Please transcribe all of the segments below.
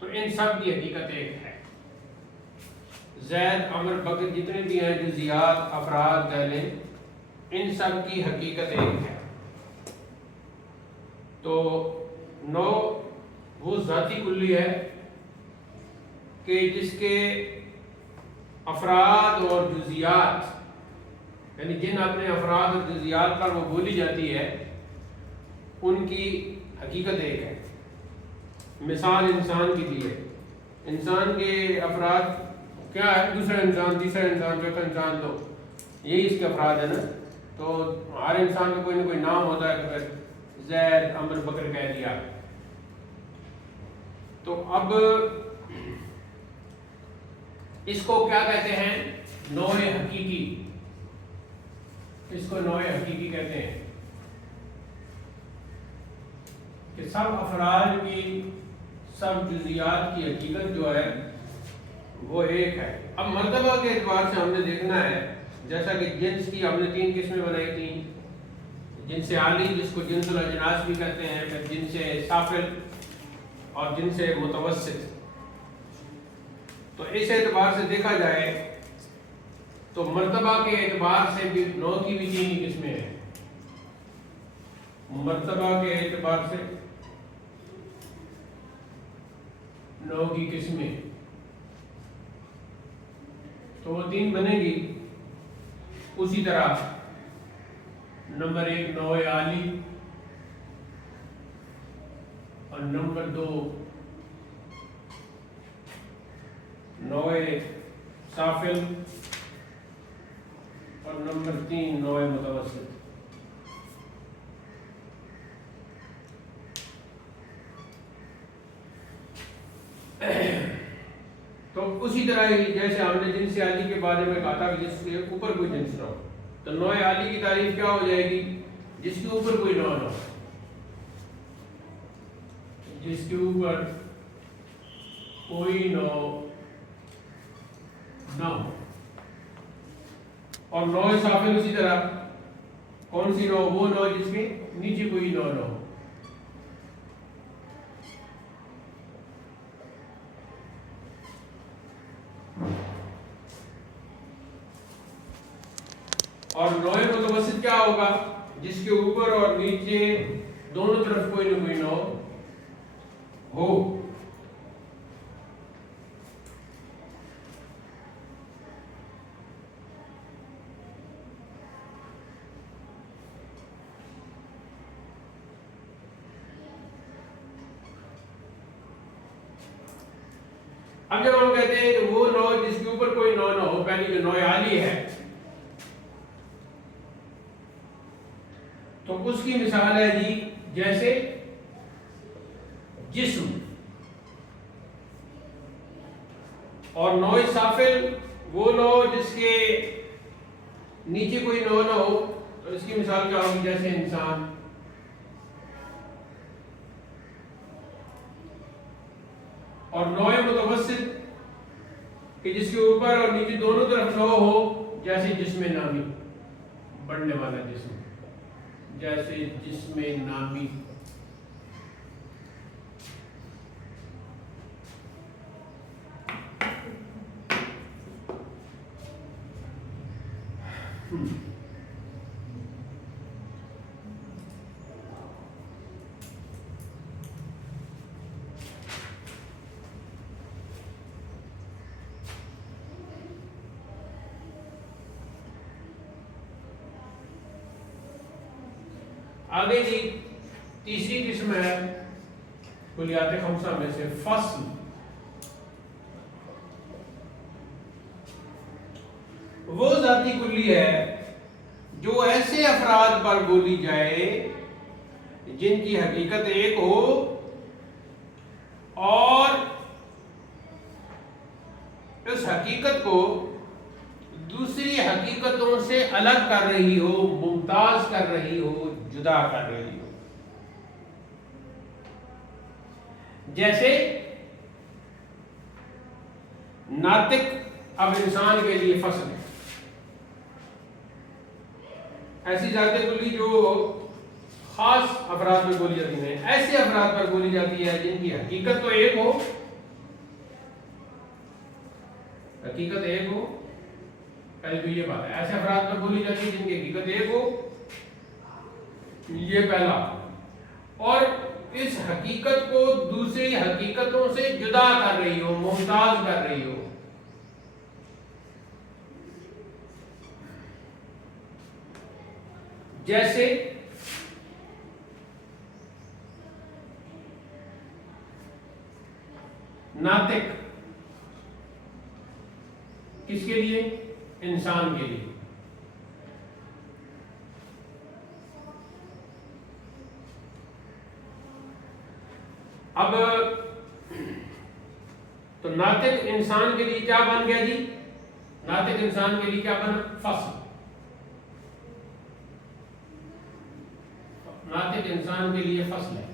تو ان سب کی حقیقت ایک ہے. زید، عمر، بکر جتنے بھی ہیں جزیات افراد کہہ لیں، ان سب کی حقیقت ایک ہے. تو نو وہ ذاتی کلی ہے کہ جس کے افراد اور جزیات، یعنی جن اپنے افراد اور جزیات پر وہ بولی جاتی ہے ان کی حقیقت ایک ہے. مثال انسان کی دی ہے. انسان کے افراد کیا ہے؟ دوسرا انسان، تیسرا انسان، چوتھا انسان، تو یہی اس کے افراد ہے نا. تو ہر انسان کا کوئی نہ کوئی نام ہوتا ہے، تو پھر زید، عمر، بکر کہہ دیا. تو اب اس کو کیا کہتے ہیں؟ نوع حقیقی. اس کو نوع حقیقی کہتے ہیں کہ سب افراد کی، سب جزیات کی حقیقت جو ہے وہ ایک ہے. اب مرتبہ کے اعتبار سے ہم نے دیکھنا ہے، جیسا کہ جنس کی ہم نے 3 قسمیں بنائی تھیں. جنس عالی جس کو جنس الاجناس بھی کہتے ہیں، پھر جنس سافل اور جنس متوسط. تو اس اعتبار سے دیکھا جائے تو مرتبہ کے اعتبار سے بھی نو کی بھی 3 ہی قسمیں ہیں. مرتبہ کے اعتبار سے 9 کی قسمیں، تو وہ 3 بنے گی. اسی طرح نمبر 1 نوع عالی، اور نمبر 2 نوع سافل، اور نمبر 3 نوع متوسط. تو اسی طرح ہی جیسے ہم نے جنس عالی کے بارے میں کہا تھا کہ جس کے اوپر کوئی جنس نہ ہو، تو نوع عالی کی تعریف کیا ہو جائے گی؟ جس کے اوپر کوئی نوع نہ ہو. جس کے اوپر کوئی نوع نہ ہو. اور نوع سافل اسی طرح. کون سی نوع؟ وہ نوع جس کے نیچے کوئی نوع نہ ہو. اور نوع متوسط کیا ہوگا؟ جس کے اوپر اور نیچے دونوں طرف کوئی نہ کوئی نوع ہو. اب جب ہم کہتے ہیں کہ وہ نوع جس کے اوپر کوئی نوع نہ ہو، پہلی جو نوع عالی ہے، تو اس کی مثال ہے جی جیسے جسم. اور نوع سافل وہ نوع جس کے نیچے کوئی نوع نہ ہو، تو اس کی مثال کیا ہوگی؟ جیسے انسان. اور نوع متوسط کہ جس کے اوپر اور نیچے دونوں طرف نوع ہو، جیسے جسم نامی، بڑھنے والا جسم، جیسے جسم نامی. آگے جی تیسری قسم ہے کلیات خمسہ میں سے فصل. وہ ذاتی کلی ہے جو ایسے افراد پر بولی جائے جن کی حقیقت ایک ہو اور اس حقیقت کو دوسری حقیقتوں سے الگ کر رہی ہو، ممتاز کر رہی ہو، جدا کر رہی ہو. جیسے ناطق اب انسان کے لیے فصل ہے. ایسی ذات کلی جو خاص افراد پر بولی جاتی ہیں، ایسے افراد پر بولی جاتی ہے جن کی حقیقت تو ایک ہو حقیقت ایک ہو، پہلے تو یہ بات ہے، ایسے افراد پر بولی جاتی ہے جن کی حقیقت ایک ہو، یہ پہلا، اور اس حقیقت کو دوسری حقیقتوں سے جدا کر رہی ہو، ممتاز کر رہی ہو۔ جیسے ناطق، کس کے لیے؟ انسان کے لیے۔ اب تو ناطق انسان کے لیے کیا بن گیا جی؟ ناطق انسان کے لیے کیا بنا؟ فصل۔ ناطق انسان کے لیے فصل ہے۔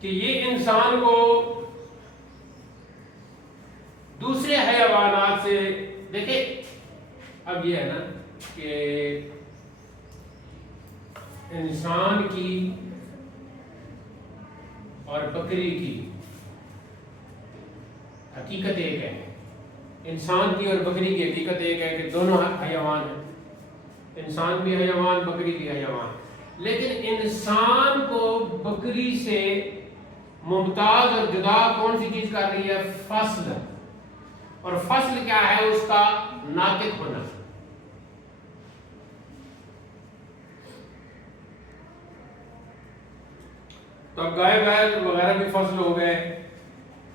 کہ یہ انسان کو دوسرے حیوانات سے، دیکھیں اب یہ ہے نا کہ انسان کی اور بکری کی حقیقت ایک ہے، انسان کی اور بکری کی حقیقت ایک ہے کہ دونوں حیوان ہیں، انسان بھی حیوان، بکری بھی حیوان، لیکن انسان کو بکری سے ممتاز اور جدا کون سی چیز کر رہی ہے؟ فصل۔ اور فصل کیا ہے؟ اس کا ناطق ہونا۔ تو اب گائے بیل وغیرہ بھی فصل ہو گئے،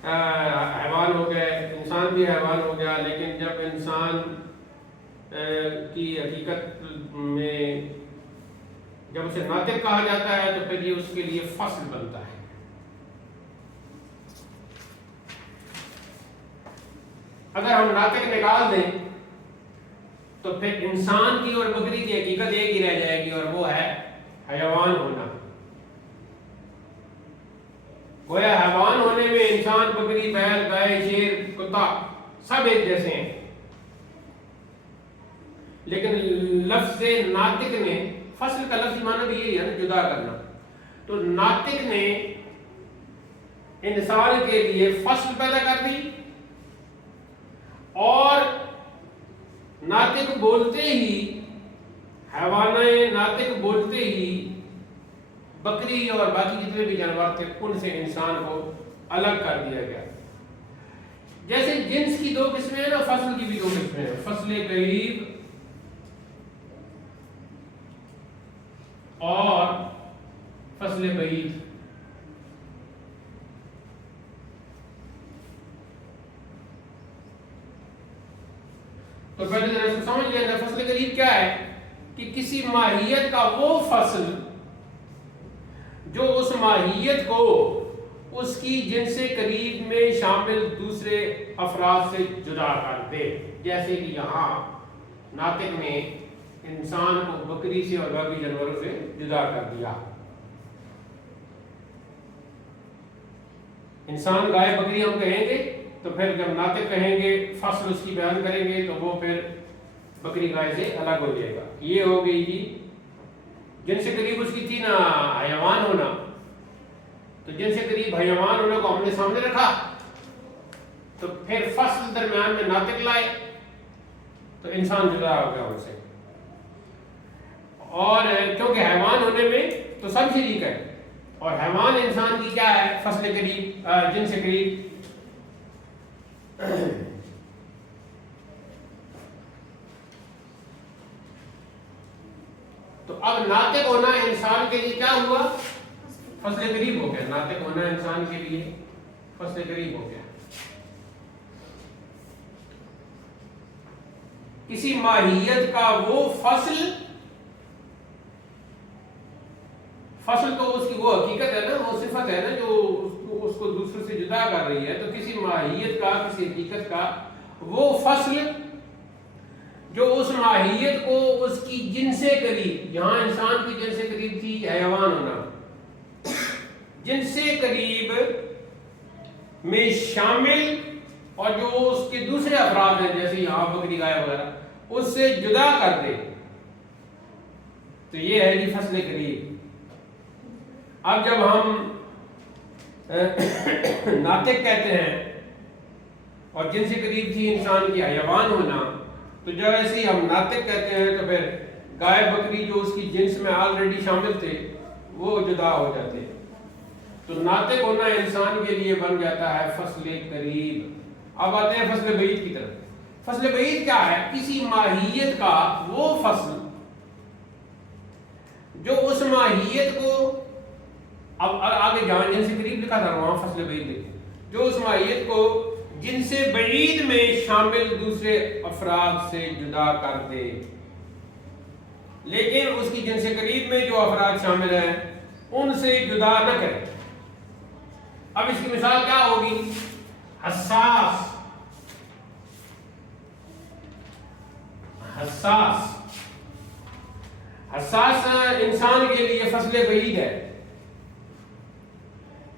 حیوان ہو گئے، انسان بھی حیوان ہو گیا، لیکن جب انسان کی حقیقت میں جب اسے ناطق کہا جاتا ہے تو پھر یہ اس کے لیے فصل بنتا ہے۔ اگر ہم ناطق نکال دیں تو پھر انسان کی اور بکری کی حقیقت ایک ہی رہ جائے گی، اور وہ ہے حیوان ہونا۔ گویا حیوان ہونے میں انسان، بکری، بیل، گائے، شیر، کتا سب ایک جیسے ہیں، لیکن لفظ ناطق نے، فصل کا لفظ معنی بھی یہی ہے نا، جدا کرنا، تو ناطق نے انسان کے لیے فصل پیدا کر دی، اور ناطق بولتے ہی، حیوانات ناطق بولتے ہی بکری اور باقی جتنے بھی جانور تھے ان سے انسان کو الگ کر دیا گیا۔ جیسے جنس کی دو قسمیں ہیں نا، فصل کی بھی دو قسمیں ہیں، فصل قریب اور فصل بعید۔ تو پہلے ذرا اس کو سمجھ لیا، فصل قریب کیا ہے؟ کہ کسی ماہیت کا وہ فصل جو اس ماہیت کو اس کی جنس قریب میں شامل دوسرے افراد سے جدا کر دے، جیسے کہ یہاں ناطق نے انسان کو بکری سے اور باقی جانوروں سے جدا کر دیا۔ انسان، گائے، بکری ہم کہیں گے، تو پھر جب ناطق کہیں گے، فصل اس کی بیان کریں گے، تو وہ پھر بکری گائے سے الگ ہو جائے گا۔ یہ ہو گئی جی جن سے قریب اس کی تھی نا حیوان ہونا، تو جن سے قریب حیوان ہونا کو ہم نے سامنے رکھا، تو پھر فصل درمیان میں ناطق لائے، تو انسان جدا ہو گیا ان سے۔ اور کیونکہ حیوان ہونے میں تو سب شریک ہے، اور حیوان انسان کی کیا ہے؟ فصل قریب، جن سے قریب۔ تو اب ناطق ہونا انسان کے لیے کیا ہوا؟ فصل قریب ہو گیا۔ ناطق ہونا انسان کے لیے فصل قریب ہو گیا۔ کسی ماہیت کا وہ فصل تو اس کی وہ حقیقت ہے نا، وہ صفت ہے نا جو اس کو دوسرے سے جدا کر رہی ہے، تو کسی ماہیت کا، کسی حقیقت کا وہ فصل جو اس ماہیت کو اس کی جنس سے قریب، جہاں انسان کی جنس سے قریب تھی حیوان ہونا، جنس سے قریب میں شامل، اور جو اس کے دوسرے افراد ہیں جیسے یہاں بکری، گائے وغیرہ، اس سے جدا کر دے، تو یہ ہے جی فصل قریب۔ اب جب ہم ناطق کہتے ہیں، اور جن سے قریب تھی انسان کی حیوان ہونا، تو جب ایسے ہی ہم ناطق کہتے ہیں تو پھر گائے بکری جو اس کی جنس میں آلریڈی شامل تھے وہ جدا ہو جاتے ہیں. تو ناطق ہونا انسان کے لیے بن جاتا ہے فصل قریب. اب آتے ہیں فصل بعید کی طرف. فصل بعید کیا ہے؟ کسی ماہیت کا وہ فصل جو اس ماہیت کو، اب آگے جہاں جن سے قریب لکھا تھا وہاں فصل بعید لکھے، جو اس ماہیت کو جن سے بعید میں شامل دوسرے افراد سے جدا کر دے، لیکن اس کی جن سے قریب میں جو افراد شامل ہیں ان سے جدا نہ کرے. اب اس کی مثال کیا ہوگی؟ حساس. حساس حساس انسان کے لیے فصل بعید ہے،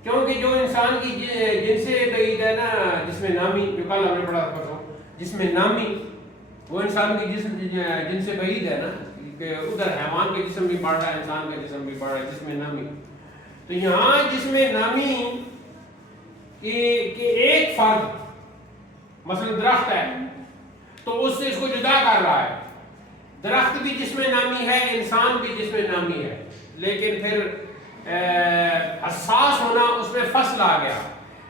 کیونکہ جو انسان کی جن سے بعید ہے نا، جس میں نامی، جو کل ہم نے پڑھا تھا جس میں نامی، وہ انسان کی جن سے بعید ہے نا، کہ ادھر حیوان کا جسم بھی بڑھ رہا ہے، انسان کا جسم بھی بڑھ رہا ہے، جس میں نامی. تو یہاں جس میں نامی کہ ایک فرد مثلا درخت ہے تو اس سے اس کو جدا کر رہا ہے. درخت بھی جس میں نامی ہے، انسان بھی جس میں نامی ہے، لیکن پھر حساس ہونا اس میں فصل آ گیا.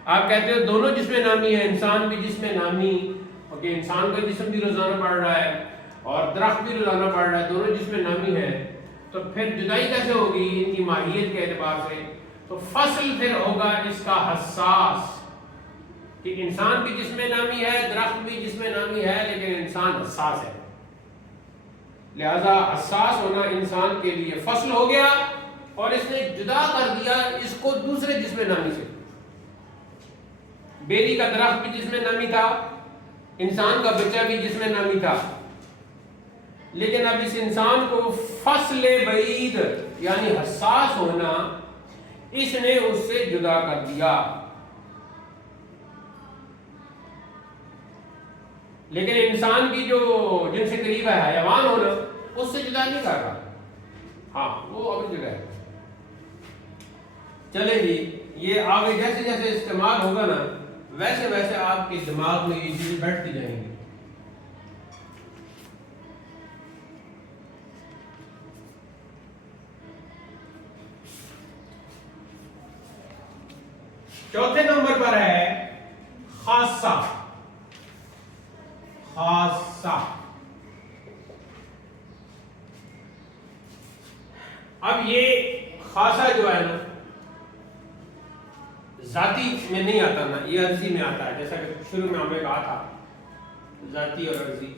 آپ کہتے ہو دونوں جس میں نامی ہے، انسان بھی جس میں نامی، کیونکہ انسان کا جسم بھی روزانہ بڑھ رہا ہے اور درخت بھی روزانہ بڑھ رہا ہے، دونوں جس میں نامی ہے، تو پھر جدائی کیسے ہوگی ان کی ماہیت کے اعتبار سے؟ تو فصل پھر ہوگا اس کا حساس، کہ انسان بھی جس میں نامی ہے، درخت بھی جس میں نامی ہے، لیکن انسان حساس ہے. لہذا حساس ہونا انسان کے لیے فصل ہو گیا، اور اس نے جدا کر دیا اس کو دوسرے جسم نامی سے. بیری کا درخت بھی جسم نامی تھا، انسان کا بچہ بھی جسم نامی تھا، لیکن اب اس انسان کو فصل بعید یعنی حساس ہونا اس نے اس سے جدا کر دیا. لیکن انسان کی جو جن سے قریب ہے حیوان ہونا، اس سے جدا نہیں کر رہا. ہاں وہ ابھی جگہ ہے. چلے جی، یہ آگے جیسے جیسے استعمال ہوگا نا، ویسے ویسے آپ کے دماغ میں یہ چیزیں بیٹھتی جائیں گی. چوتھے نمبر پر ہے خاصہ. خاصہ. اب یہ خاصہ جو ہے نا، ذاتی میں نہیں آتا نا، یہ عرضی میں آتا ہے. جیسا کہ شروع میں ہم نے کہا تھا ذاتی اور عرضی،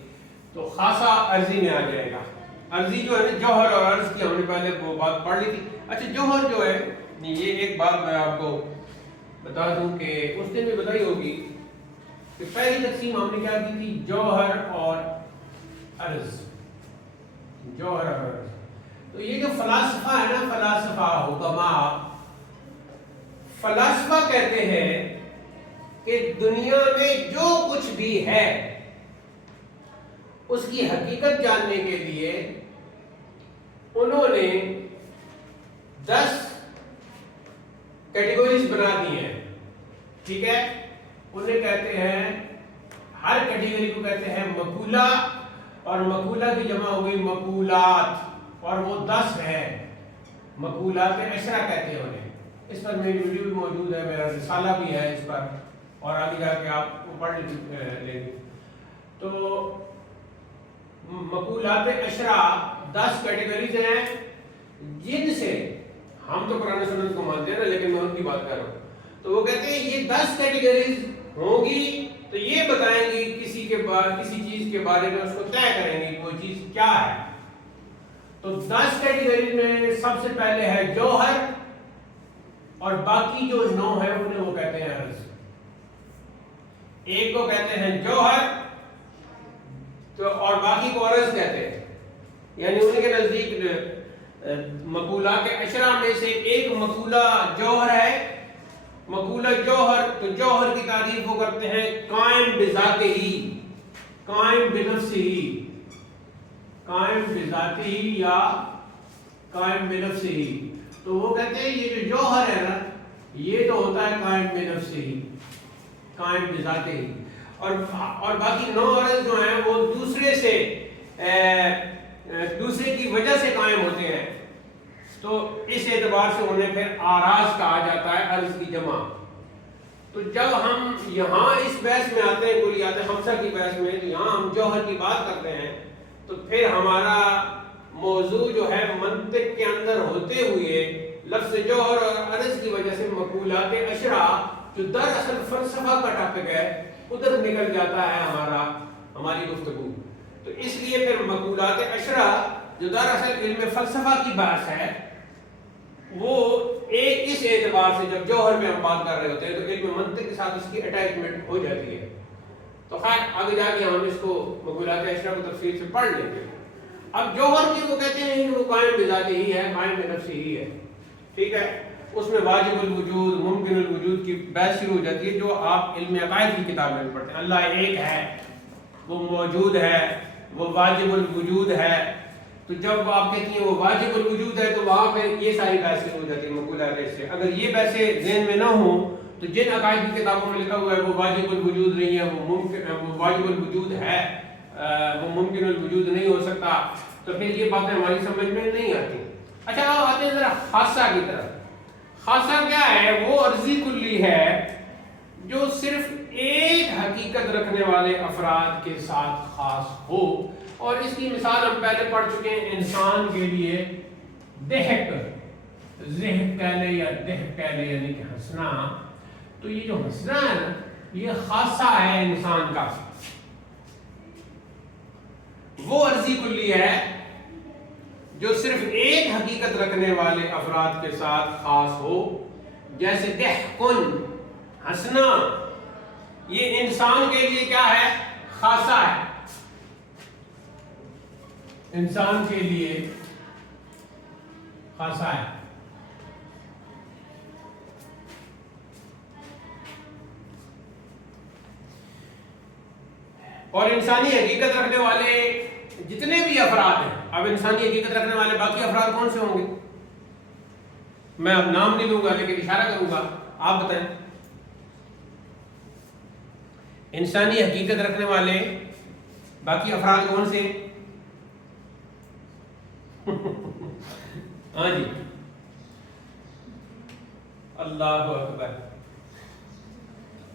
تو خاصہ عرضی میں آ جائے گا. عرضی جو ہے نا، جوہر اور عرض کی ہم نے پہلے وہ بات پڑھ لی تھی. اچھا جوہر جو ہے، یہ ایک بات میں آپ کو بتا دوں کہ اس دن بھی بتائی ہوگی کہ پہلی تقسیم ہم نے کیا کی تھی؟ جوہر اور عرض. جوہر اور عرض. تو یہ جو فلاسفہ ہے نا، فلاسفہ حکماء، فلاسفہ کہتے ہیں کہ دنیا میں جو کچھ بھی ہے اس کی حقیقت جاننے کے لیے انہوں نے 10 کیٹیگریز بنا دی ہیں. ٹھیک ہے؟ انہیں کہتے ہیں، ہر کیٹیگری کو کہتے ہیں مقولہ، اور مقولہ کی جمع ہو گئی مقولات، اور وہ 10 ہے. مقولات عشرہ کہتے ہیں انہیں. اس پر میری ویڈیو بھی موجود ہے، میرا رسالہ بھی ہے اس پر، اور آگے جا کے آپ کو پڑھ لیں. تو مقولات عشرہ 10 کیٹیگریز ہیں، جن سے ہم تو قرآن سنت کو مانتے ہیں نا، لیکن میں ان کی بات کر رہا ہوں. تو وہ کہتے ہیں یہ 10 کیٹیگریز ہوں گی تو یہ بتائیں گی کسی چیز کے بارے میں، اس کو طے کریں گے وہ چیز کیا ہے. تو 10 کیٹیگریز میں سب سے پہلے ہے جوہر، اور باقی جو 9 ہے انہیں وہ کہتے ہیں عرض. ایک کو کہتے ہیں جوہر، تو اور باقی کو عرض کہتے ہیں. یعنی ان کے نزدیک مقولات عشرہ میں سے ایک مقولہ جوہر ہے. مقولہ جوہر، تو جوہر کی تعریف وہ کرتے ہیں قائم بذاتہ ہی، قائم بنفسہ ہی، قائم بذاتہ ہی یا قائم بنفسہ ہی. تو وہ کہتے ہیں یہ جو جوہر ہے نا، یہ تو ہوتا ہے قائم بنفسہ ہی، قائم بذاتہ ہی، اور باقی 9 عرض جو ہیں وہ دوسرے سے دوسرے کی وجہ سے قائم ہوتے ہیں، تو اس اعتبار سے انہیں پھر آراز کہا جاتا ہے، عرض کی جمع۔ تو جب ہم یہاں اس بحث میں آتے ہیں کلیات خمسہ کی بحث میں، یہاں ہم جوہر کی بات کرتے ہیں، تو پھر ہمارا موضوع جو ہے منطق کے اندر ہوتے ہوئے لفظ جوہر اور عرض کی وجہ سے مقولات اشرا جو دراصل فلسفہ کا ٹاپک ہے ادھر نکل جاتا ہے ہماری گفتگو۔ تو اس لیے پھر مقولات اشرا جو دراصل علم فلسفہ کی بحث ہے، وہ ایک اس اعتبار سے جب جوہر میں ہم بات کر رہے ہوتے ہیں تو علم منطق کے ساتھ اس کی اٹیچمنٹ ہو جاتی ہے۔ تو خیر آگے جا کے ہم اس کو مقولات اشرا کو تفصیل سے پڑھ لیں گے۔ اب جوہر کی وہ کہتے ہیں کہ وہ قائم بذاتہ ہی ہے، قائم بنفسہ ہی ہے، ٹھیک ہے۔ اس میں واجب الوجود ممکن الوجود کی بحث شروع ہو جاتی ہے جو آپ علم عقائد کی کتاب میں پڑھتے ہیں۔ اللہ ایک ہے، وہ موجود ہے، وہ واجب الوجود ہے۔ تو جب آپ کہتی ہیں وہ واجب الوجود ہے تو وہاں پہ یہ ساری بحثیں ہو جاتی ہیں مقولات سے۔ اگر یہ بحثیں ذہن میں نہ ہوں تو جن عقائد کی کتابوں میں لکھا ہوا ہے وہ واجب الوجود نہیں ہے، وہ واجب الوجود ہے، وہ ممکن الوجود نہیں ہو سکتا، تو پھر یہ باتیں ہماری سمجھ میں نہیں آتی۔ اچھا اب آتے ہیں ذرا خاصہ کی طرف۔ خاصہ کیا ہے؟ وہ عرضی کلی ہے جو صرف ایک حقیقت رکھنے والے افراد کے ساتھ خاص ہو، اور اس کی مثال ہم پہلے پڑھ چکے ہیں انسان کے لیے دہک، ذہک کہہ لے یا دہک کہہ لے، یعنی کہ ہنسنا۔ تو یہ جو ہنسنا ہے نا یہ خاصہ ہے انسان کا، وہ عرضی کلی ہے جو صرف ایک حقیقت رکھنے والے افراد کے ساتھ خاص ہو، جیسے دہکن، ہنسنا، یہ انسان کے لیے کیا ہے؟ خاصہ ہے، انسان کے لیے خاصہ ہے۔ اور انسانی حقیقت رکھنے والے جتنے بھی افراد ہیں، اب انسانی حقیقت رکھنے والے باقی افراد کون سے ہوں گے؟ میں اب نام نہیں لوں گا لیکن اشارہ کروں گا، آپ بتائیں۔ انسانی حقیقت رکھنے والے باقی افراد کون سے؟ ہاں جی، اللہ اکبر۔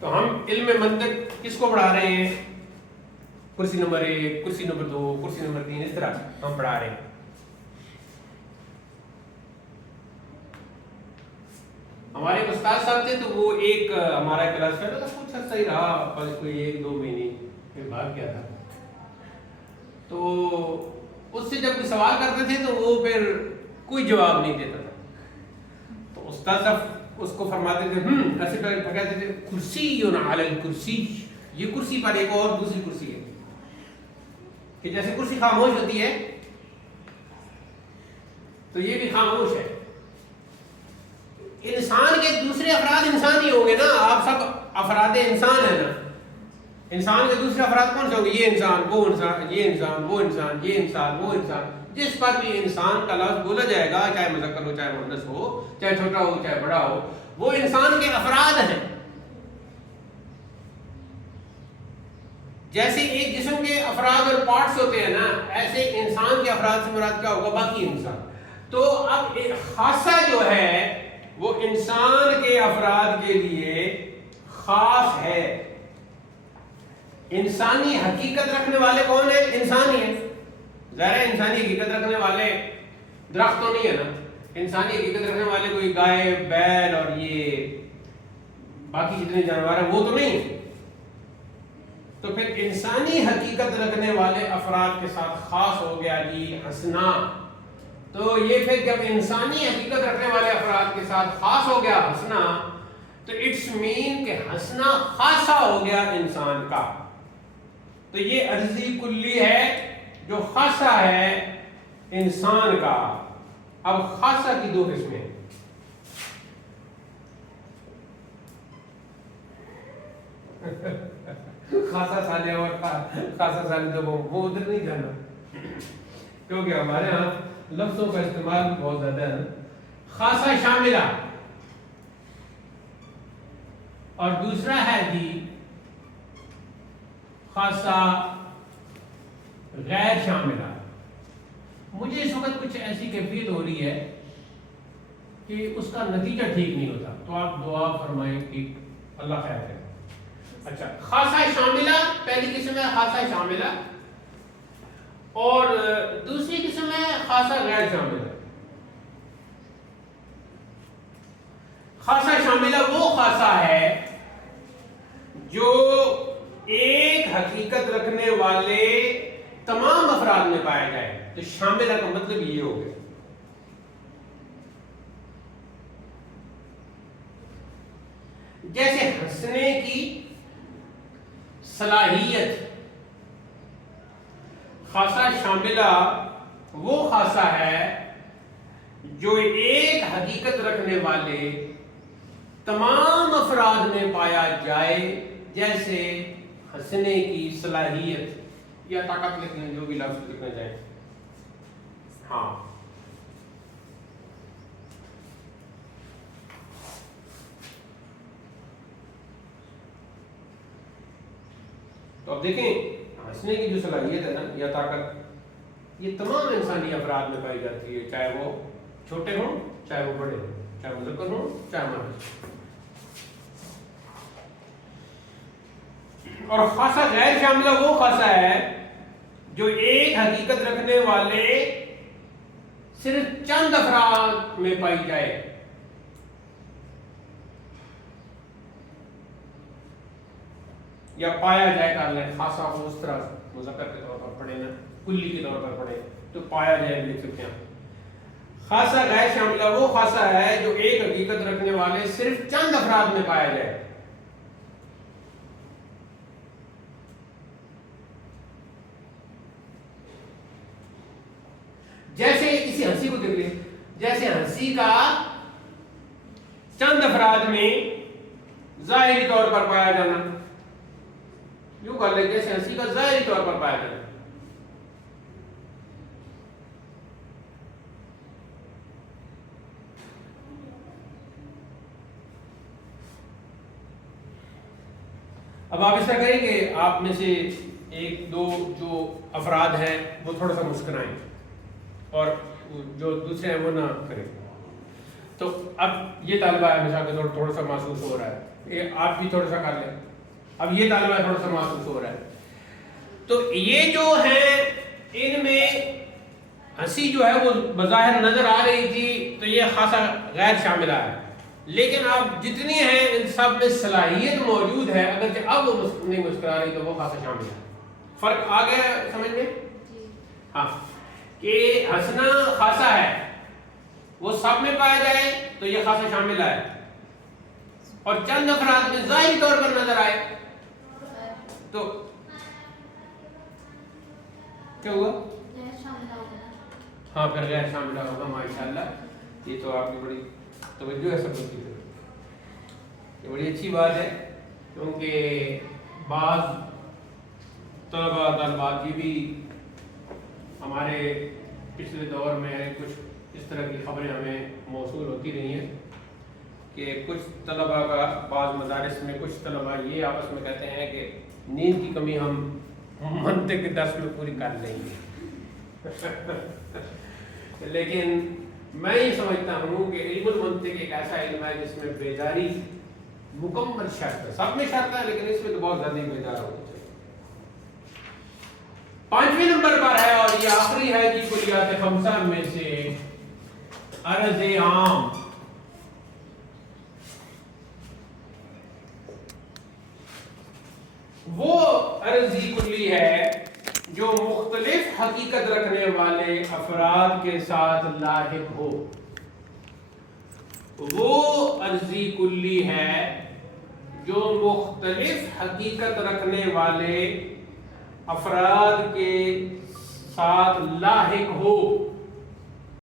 تو ہم علم منطق کس کو پڑھا رہے ہیں؟ کرسی نمبر 1، کرسی نمبر 2، کرسی نمبر 3، اس طرح ہم پڑھا رہے ہیں۔ ہمارے استاد صاحب تھے تو وہ ایک ہمارا کلاس فیلو تھا، کچھ عرصہ ہی رہا، بس کوئی 1-2 مہینے پھر بھاگ گیا تھا۔ تو اس سے جب سوال کرتے تھے تو وہ پھر کوئی جواب نہیں دیتا تھا، تو استاد صاحب اس کو فرماتے تھے ایسے کہتے تھے کرسی علی الکرسی، یہ کرسی پر ایک اور دوسری کرسی ہے، کہ جیسے کرسی خاموش ہوتی ہے تو یہ بھی خاموش ہے۔ انسان کے دوسرے افراد انسان ہی ہوں گے نا، آپ سب افراد انسان ہیں نا۔ انسان کے دوسرے افراد کون سے ہوں گے؟ یہ انسان، وہ انسان، یہ انسان، وہ انسان، یہ انسان، وہ انسان۔ جس پر بھی انسان کا لفظ بولا جائے گا، چاہے مذکر ہو، چاہے مؤنث ہو، چاہے چھوٹا ہو، چاہے بڑا ہو، وہ انسان کے افراد ہیں۔ جیسے ایک جسم کے افراد اور پارٹس ہوتے ہیں نا، ایسے انسان کے افراد سے مراد کیا ہوگا؟ باقی انسان۔ تو اب ایک خاصہ جو ہے وہ انسان کے افراد کے لیے خاص ہے۔ انسانی حقیقت رکھنے والے کون ہیں؟ انسان ہی ہیں۔ ظاہر ہے انسانی حقیقت رکھنے والے درخت تو نہیں ہے نا، انسانی حقیقت رکھنے والے کوئی گائے، بیل اور یہ باقی جتنے جانور ہیں وہ تو نہیں۔ تو پھر انسانی حقیقت رکھنے والے افراد کے ساتھ خاص ہو گیا جی ہنسنا۔ تو یہ پھر جب انسانی حقیقت رکھنے والے افراد کے ساتھ خاص ہو گیا ہنسنا، تو اٹس مین کہ ہنسنا خاصہ ہو گیا انسان کا۔ تو یہ عرضی کلی ہے جو خاصہ ہے انسان کا۔ اب خاصہ کی 2 قسمیں، خاصہ سالے اور خاصہ سالے، تو وہ ادھر نہیں جانا کیونکہ ہمارے ہاں لفظوں کا استعمال بھی بہت زیادہ ہے نا۔ خاصہ شاملہ، اور دوسرا ہے جی خاصہ غیر شاملہ. مجھے اس وقت کچھ ایسی کیفیت ہو رہی ہے کہ اس کا نتیجہ ٹھیک نہیں ہوتا، تو آپ دعا فرمائیں کہ اللہ خیر کرے. اچھا، خاصہ شاملہ پہلی قسم ہے خاصہ شاملہ، اور دوسری قسم ہے خاصہ غیر شاملہ. خاصہ شاملہ وہ خاصہ ہے جو ایک حقیقت رکھنے والے تمام افراد میں پایا جائے. تو شاملہ کا مطلب یہ ہو گیا. جیسے ہنسنے کی صلاحیت، خاصہ شاملہ وہ خاصہ ہے جو ایک حقیقت رکھنے والے تمام افراد میں پایا جائے، جیسے ہنسنے کی صلاحیت یا طاقت لکھنے، جو بھی لفظ لکھنا چاہیں. ہاں، تو اب دیکھیں ہنسنے کی جو صلاحیت ہے نا یا طاقت، یہ تمام انسانی افراد میں پائی جاتی ہے، چاہے وہ چھوٹے ہوں چاہے وہ بڑے ہوں، چاہے مذکر ہوں چاہے مؤنث. اور خاصہ غیر شاملہ وہ خاصہ ہے جو ایک حقیقت رکھنے والے صرف چند افراد میں پائی جائے. یا پایا جائے کر لیں، خاصہ کو اس طرح مذکر کے طور پر پڑھیں نا، کلی کے طور پر پڑھیں تو پایا جائے لکھ سکتے ہیں. خاصہ غیر شاملہ وہ خاصہ ہے جو ایک حقیقت رکھنے والے صرف چند افراد میں پایا جائے. جیسے کسی ہنسی کو دیکھ لیں، جیسے ہنسی کا چند افراد میں ظاہری طور پر پایا جانا، یوں کر لیں جیسے ہنسی کا ظاہری طور پر پایا جانا. اب آپ ایسا کریں کہ آپ میں سے ایک دو جو افراد ہیں وہ تھوڑا سا مسکرائیں اور جو دوسرے ہیں وہ نہ کریں. تو اب یہ طالبہ ہے مثال کے تھوڑا سا محسوس ہو رہا ہے، آپ بھی تھوڑا سا کر لیں. اب یہ طالبہ تھوڑا سا محسوس ہو رہا ہے. تو یہ جو ہیں ان میں ہنسی جو ہے وہ بظاہر نظر آ رہی تھی تو یہ خاصا غیر شاملہ ہے، لیکن اب جتنی ہیں ان سب میں صلاحیت موجود ہے، اگرچہ اب وہ نہیں مسکرا رہی تو وہ خاصا شامل ہے. فرق آ گیا سمجھ میں؟ ہاں، کہ ہنسنا خاصا ہے، وہ سب میں پایا جائے تو یہ خاصا شامل ہے، اور چند افراد میں ظاہری طور پر نظر آئے تو کیا ہوا؟ ہاں، پھر غیر شاملہ ہوگا. ماشاءاللہ، یہ تو آپ کی بڑی توجہ ہے سب کی، یہ بڑی اچھی بات ہے، کیونکہ بعض طلباء طالبات کی بھی ہمارے پچھلے دور میں کچھ اس طرح کی خبریں ہمیں موصول ہوتی رہی ہیں کہ کچھ طلباء کا بعض مدارس میں کچھ طلباء یہ آپس میں کہتے ہیں کہ نیند کی کمی ہم منطق کے درس میں پوری کر لیں گے. لیکن میں یہ سمجھتا ہوں کہ علم المنطق ایک ایسا علم ہے جس میں بیداری مکمل شرط ہے. سب میں شرط ہے لیکن اس میں تو بہت زیادہ بیدار ہونا چاہیے. 5ویں نمبر پر ہے اور یہ آخری ہے جی کلیات خمسہ میں سے عرض عام. وہ عرضی کلی ہے جو مختلف حقیقت رکھنے والے افراد کے ساتھ لاحق ہو. وہ عرضی کلی ہے جو مختلف حقیقت رکھنے والے افراد کے ساتھ لاحق ہو.